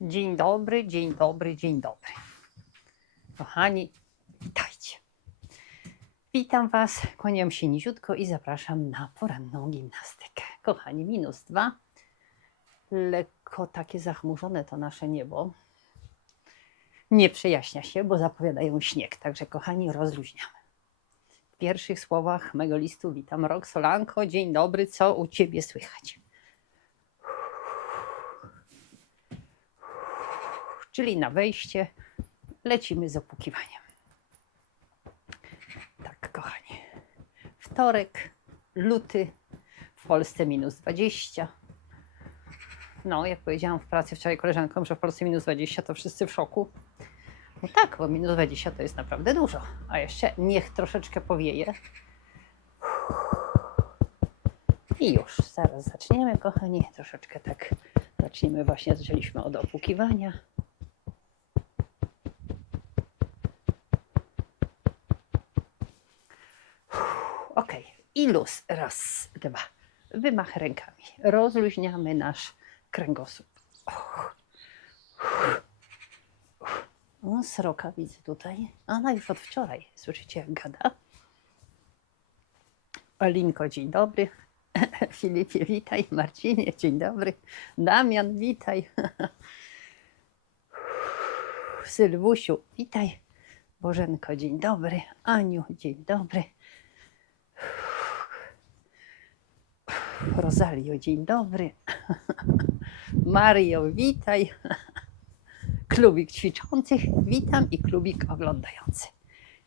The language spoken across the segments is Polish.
Dzień dobry, dzień dobry, dzień dobry. Kochani, witajcie. Witam Was, kłaniam się niziutko i zapraszam na poranną gimnastykę. Kochani, minus dwa. Lekko takie zachmurzone to nasze niebo. Nie przejaśnia się, bo zapowiadają śnieg. Także, kochani, rozluźniamy. W pierwszych słowach mego listu witam Roxolanko. Dzień dobry, co u Ciebie słychać? Czyli na wejście lecimy z opukiwaniem. Tak, kochani. Wtorek, luty, w Polsce minus 20. No, jak powiedziałam w pracy wczoraj koleżankom, że w Polsce minus 20, to wszyscy w szoku. No tak, bo minus 20 to jest naprawdę dużo. A jeszcze niech troszeczkę powieje. I już, zaraz zaczniemy, kochani. Troszeczkę tak zaczniemy właśnie, zaczęliśmy od opukiwania. Ok, i. Raz, dwa. Wymach rękami. Rozluźniamy nasz kręgosłup. Och. O, sroka widzę tutaj. Ona już od wczoraj. Słyszycie, jak gada? Olinko, dzień dobry. Filipie, witaj. Marcinie, dzień dobry. Damian, witaj. Sylwusiu, witaj. Bożenko, dzień dobry. Aniu, dzień dobry. Rosalio, dzień dobry. Mario, witaj. Klubik ćwiczących, witam i klubik oglądający.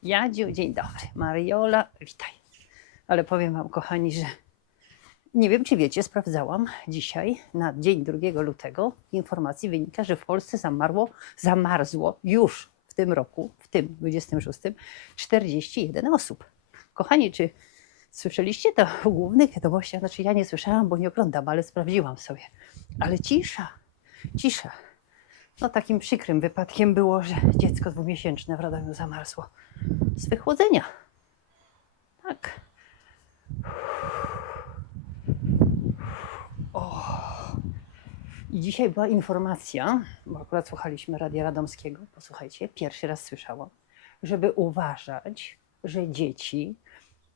Jadziu, dzień dobry. Mariola, witaj. Ale powiem Wam, kochani, że nie wiem, czy wiecie, sprawdzałam dzisiaj, na dzień 2 lutego, informacji wynika, że w Polsce zamarło, zamarzło już w tym roku, w tym 26, 41 osób. Kochani, czy słyszeliście to w głównych wiadomościach? Znaczy ja nie słyszałam, bo nie oglądam, ale sprawdziłam sobie. Ale cisza, cisza. No takim przykrym wypadkiem było, że dziecko dwumiesięczne w Radomiu zamarzło z wychłodzenia. Tak. O. I dzisiaj była informacja, bo akurat słuchaliśmy Radia Radomskiego, posłuchajcie, pierwszy raz słyszałam, żeby uważać, że dzieci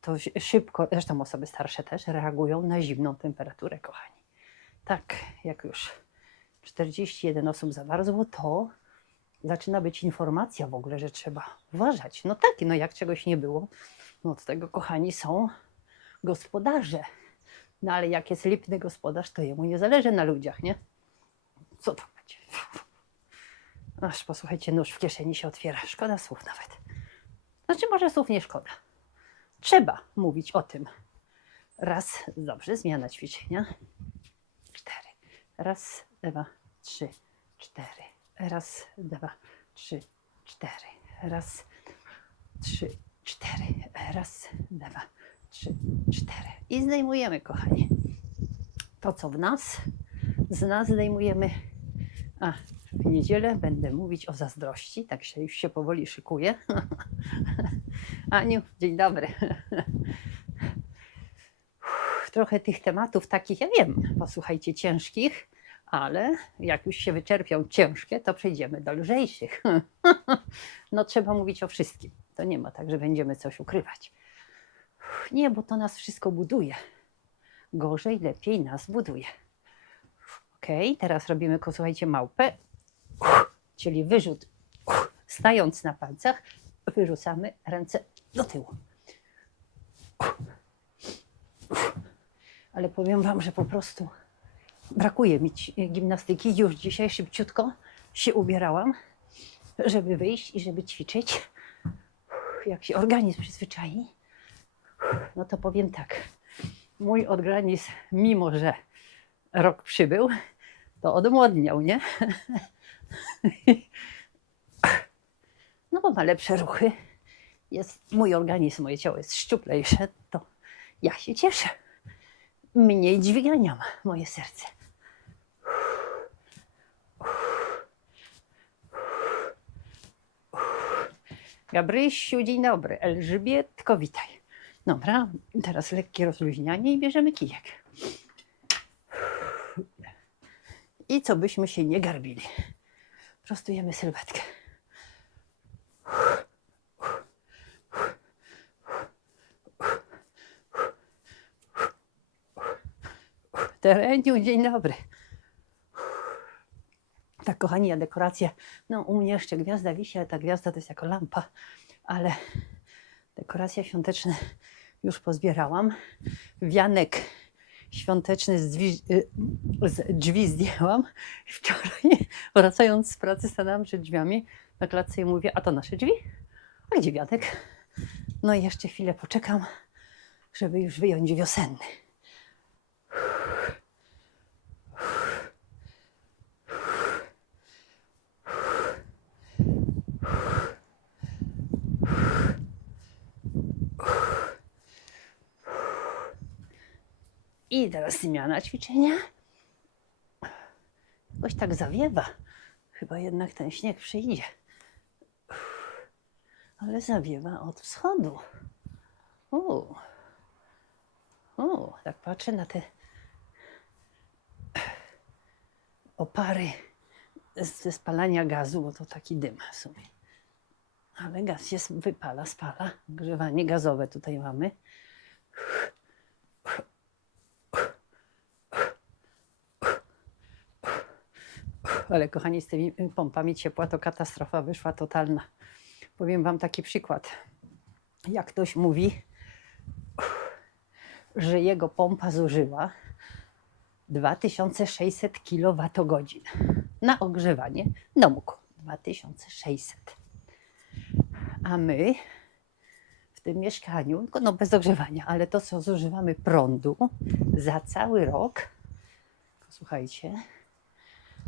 to szybko, zresztą osoby starsze też, reagują na zimną temperaturę, kochani. Tak, jak już 41 osób zamarzło, to zaczyna być informacja w ogóle, że trzeba uważać. No tak, no jak czegoś nie było, no od tego, kochani, są gospodarze. No ale jak jest lipny gospodarz, to jemu nie zależy na ludziach, nie? Co to będzie? Aż posłuchajcie, nóż w kieszeni się otwiera. Szkoda słów nawet. Znaczy, może słów nie szkoda. Trzeba mówić o tym. Raz, dobrze, zmiana ćwiczenia. Cztery. Raz, dwa, trzy, cztery. Raz, dwa, trzy, cztery. Raz, trzy, cztery. Raz, dwa, trzy, cztery. I zdejmujemy, kochani. To, co w nas, z nas zdejmujemy. A w niedzielę będę mówić o zazdrości, tak się już się powoli szykuję. Aniu, dzień dobry. Trochę tych tematów takich, ja wiem, posłuchajcie, ciężkich, ale jak już się wyczerpią ciężkie, to przejdziemy do lżejszych. No trzeba mówić o wszystkim. To nie ma tak, że będziemy coś ukrywać. Nie, bo to nas wszystko buduje. Gorzej, lepiej nas buduje. Ok, teraz robimy, posłuchajcie, małpę, czyli wyrzut. Stając na palcach, wyrzucamy ręce do tyłu. Ale powiem Wam, że po prostu brakuje mi gimnastyki. Już dzisiaj szybciutko się ubierałam, żeby wyjść i żeby ćwiczyć. Jak się organizm przyzwyczai, no to powiem tak. Mój organizm, mimo że rok przybył, to odmłodniał, nie? No bo ma lepsze ruchy. Jest, mój organizm, moje ciało jest szczuplejsze, to ja się cieszę. Mniej dźwigania ma moje serce. Gabrysiu, dzień dobry. Elżbietko, witaj. Dobra, teraz lekkie rozluźnianie i bierzemy kijek. I co byśmy się nie garbili. Prostujemy sylwetkę. Tereniu, dzień dobry. Tak, kochani, ja dekorację, no u mnie jeszcze gwiazda wisi, ale ta gwiazda to jest jako lampa, ale dekoracje świąteczne już pozbierałam. Wianek świąteczny z drzwi, y, z drzwi zdjęłam. Wczoraj wracając z pracy stanęłam przed drzwiami na klatce i mówię, a to nasze drzwi? A gdzie wianek? No i jeszcze chwilę poczekam, żeby już wyjąć wiosenny. I teraz zmiana ćwiczenia. Jakoś tak zawiewa. Chyba jednak ten śnieg przyjdzie. Ale zawiewa od wschodu. U. U, tak patrzę na te opary ze spalania gazu, bo to taki dym w sumie. Ale gaz się wypala, spala. Grzewanie gazowe tutaj mamy. Ale kochani, z tymi pompami ciepła to katastrofa wyszła totalna. Powiem Wam taki przykład. Jak ktoś mówi, że jego pompa zużyła 2600 kWh na ogrzewanie domku. 2600. A my w tym mieszkaniu, no bez ogrzewania, ale to co zużywamy prądu za cały rok, posłuchajcie,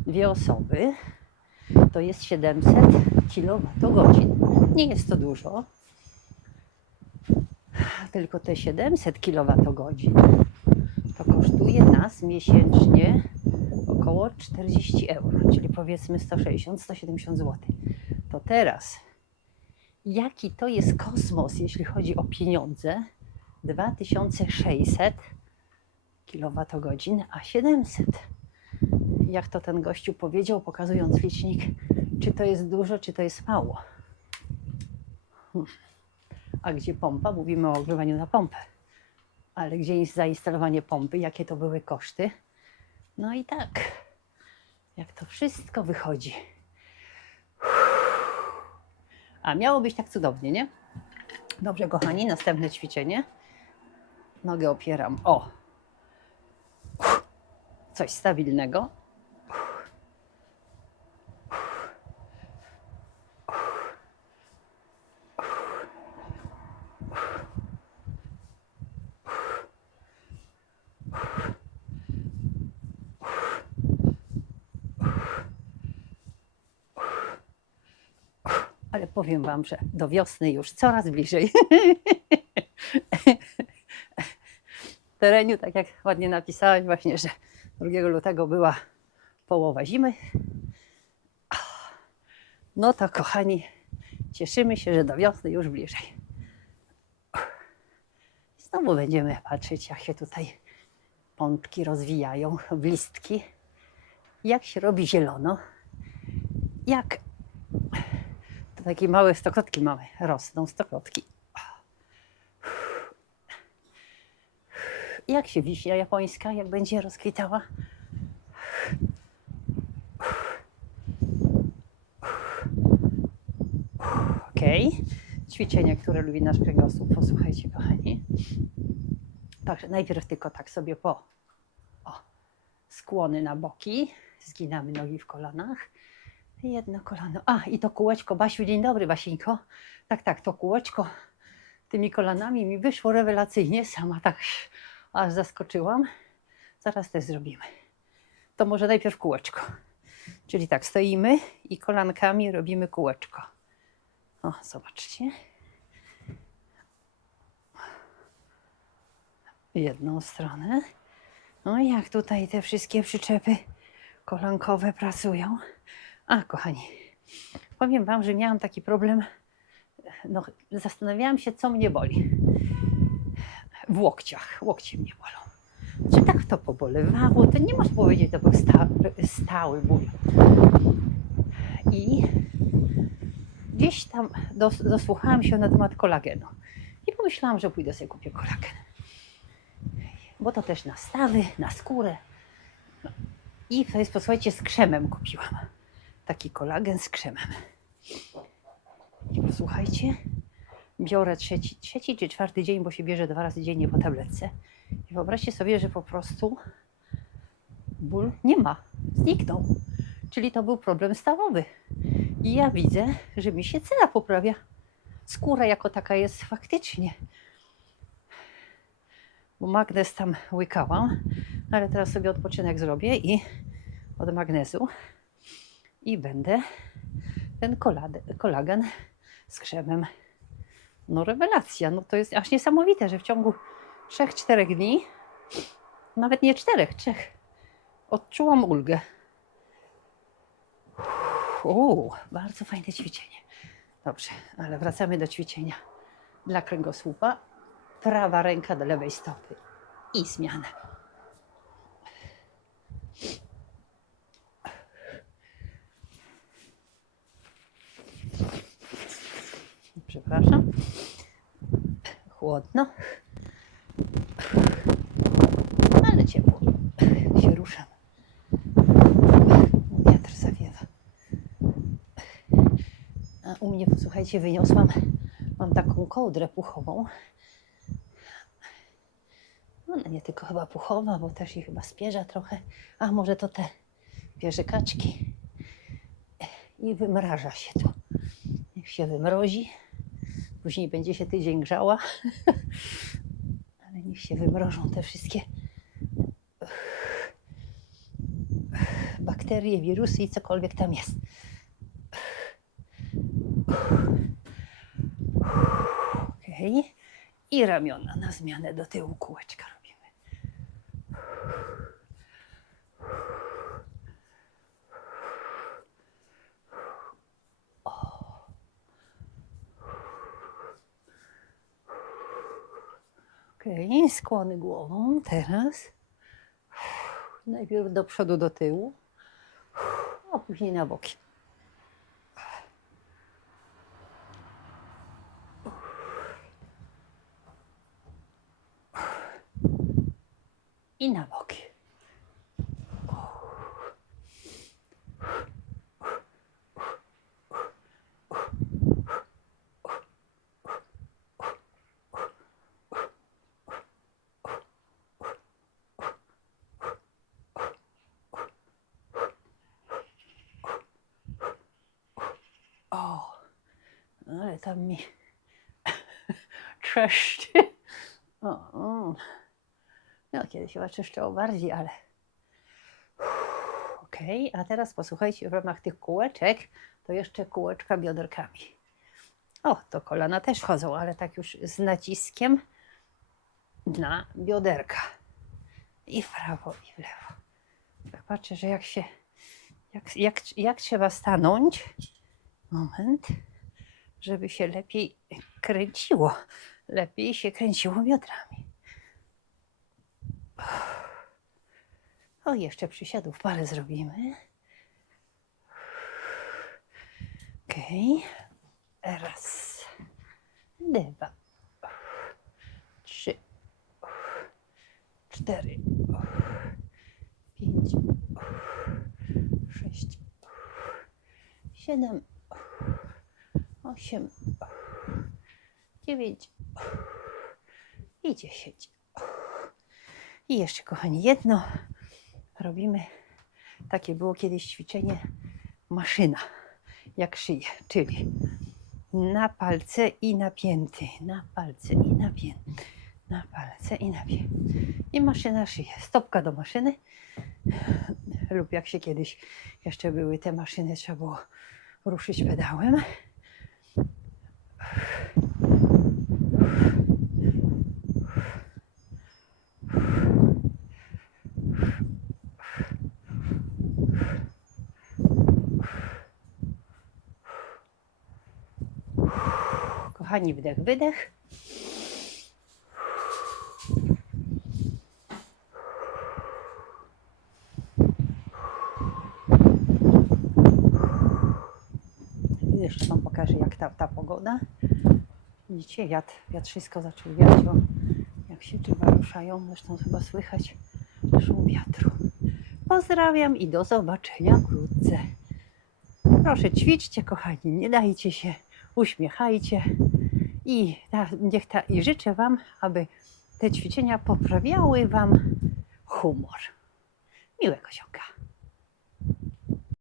dwie osoby, to jest 700 kWh. Nie jest to dużo, tylko te 700 kWh to kosztuje nas miesięcznie około 40 euro, czyli powiedzmy 160-170 zł. To teraz, jaki to jest kosmos, jeśli chodzi o pieniądze? 2600 kWh, a 700 jak to ten gościu powiedział, pokazując licznik, czy to jest dużo, czy to jest mało. A gdzie pompa? Mówimy o ogrzewaniu na pompę. Ale gdzie jest zainstalowanie pompy? Jakie to były koszty? No i tak, jak to wszystko wychodzi. A miało być tak cudownie, nie? Dobrze, kochani, następne ćwiczenie. Nogę opieram. O! Coś stabilnego. Ale powiem Wam, że do wiosny już coraz bliżej. Tereniu, tak jak ładnie napisałeś właśnie, że 2 lutego była połowa zimy. No to kochani, cieszymy się, że do wiosny już bliżej. Znowu będziemy patrzeć, jak się tutaj pączki rozwijają, blistki. Jak się robi zielono. Jak takie małe stokrotki mamy, rosną stokrotki. Jak się wiśnia japońska, jak będzie rozkwitała? Ok. Ćwiczenie, które lubi nasz kręgosłup. Posłuchajcie, kochani. Także najpierw tylko tak sobie po o, skłony na boki. Zginamy nogi w kolanach. Jedno kolano. A, i to kółeczko. Basiu, dzień dobry, Basieńko. Tak, tak, to kółeczko tymi kolanami mi wyszło rewelacyjnie. Sama tak aż zaskoczyłam. Zaraz też zrobimy. To może najpierw kółeczko. Czyli tak, stoimy i kolankami robimy kółeczko. O, zobaczcie. Jedną stronę. No i jak tutaj te wszystkie przyczepy kolankowe pracują. A, kochani, powiem Wam, że miałam taki problem. No, zastanawiałam się, co mnie boli. W łokciach. Łokcie mnie bolą. Czy tak to pobolewało? To nie można powiedzieć, to był sta, stały ból. I gdzieś tam dos, dosłuchałam się na temat kolagenu. I pomyślałam, że pójdę sobie kupię kolagen. Bo to też na stawy, na skórę. I to jest, posłuchajcie, z krzemem kupiłam. Taki kolagen z krzemem. I posłuchajcie, biorę trzeci, trzeci czy czwarty dzień, bo się bierze dwa razy dziennie po tabletce. I wyobraźcie sobie, że po prostu ból nie ma, zniknął. Czyli to był problem stawowy. I ja widzę, że mi się cena poprawia. Skóra jako taka jest faktycznie. Bo magnez tam łykałam, ale teraz sobie odpoczynek zrobię i od magnezu i będę ten kolagen z krzemem. No rewelacja, no to jest aż niesamowite, że w ciągu 3-4 dni, nawet nie 4, 3, odczułam ulgę. Uuu, bardzo fajne ćwiczenie. Dobrze, ale wracamy do ćwiczenia. Dla kręgosłupa prawa ręka do lewej stopy i zmiana. Przepraszam. Chłodno. Ale ciepło. Się ruszam. Wiatr zawiewa. A u mnie, posłuchajcie, wyniosłam, mam taką kołdrę puchową. Ona nie tylko chyba puchowa, bo też i chyba spierza trochę. A może to te bierze kaczki. I wymraża się tu. Niech się wymrozi. Później będzie się tydzień grzała. Ale niech się wymrożą te wszystkie bakterie, wirusy i cokolwiek tam jest. Okej. I ramiona na zmianę do tyłu kółeczka robimy. Okej, skłony głową teraz. Najpierw do przodu, do tyłu, a później na boki. I na boki. O, ale tam mi trzeszczy. O, o. No, kiedyś chyba czyszczało bardziej, ale. Okej, a teraz posłuchajcie, w ramach tych kółeczek, to jeszcze kółeczka bioderkami. O, to kolana też wchodzą, ale tak już z naciskiem na bioderka. I w prawo, i w lewo. Tak patrzę, że jak się. Jak, jak, jak trzeba stanąć. Moment, żeby się lepiej kręciło. Lepiej się kręciło biodrami. O, jeszcze przysiadów parę zrobimy. Okej. Raz, dwa, trzy, cztery, pięć, sześć, siedem, osiem, dziewięć i dziesięć. I jeszcze, kochani, jedno robimy. Takie było kiedyś ćwiczenie maszyna, jak szyję, czyli na palce i napięty, na palce i napięty, na palce i napięty. I maszyna szyje. Stopka do maszyny. Lub jak się kiedyś jeszcze były te maszyny, trzeba było ruszyć pedałem. Kochani, wdech, wydech. pokażę, jak ta, ta pogoda. Widzicie, wiatr, wiatrzysko zaczął wiać, jak się drzewa ruszają. Zresztą chyba słychać szum wiatru. Pozdrawiam i do zobaczenia wkrótce. Proszę, ćwiczcie, kochani, nie dajcie się, uśmiechajcie i, niech ta, i życzę Wam, aby te ćwiczenia poprawiały Wam humor. Miłego sioka.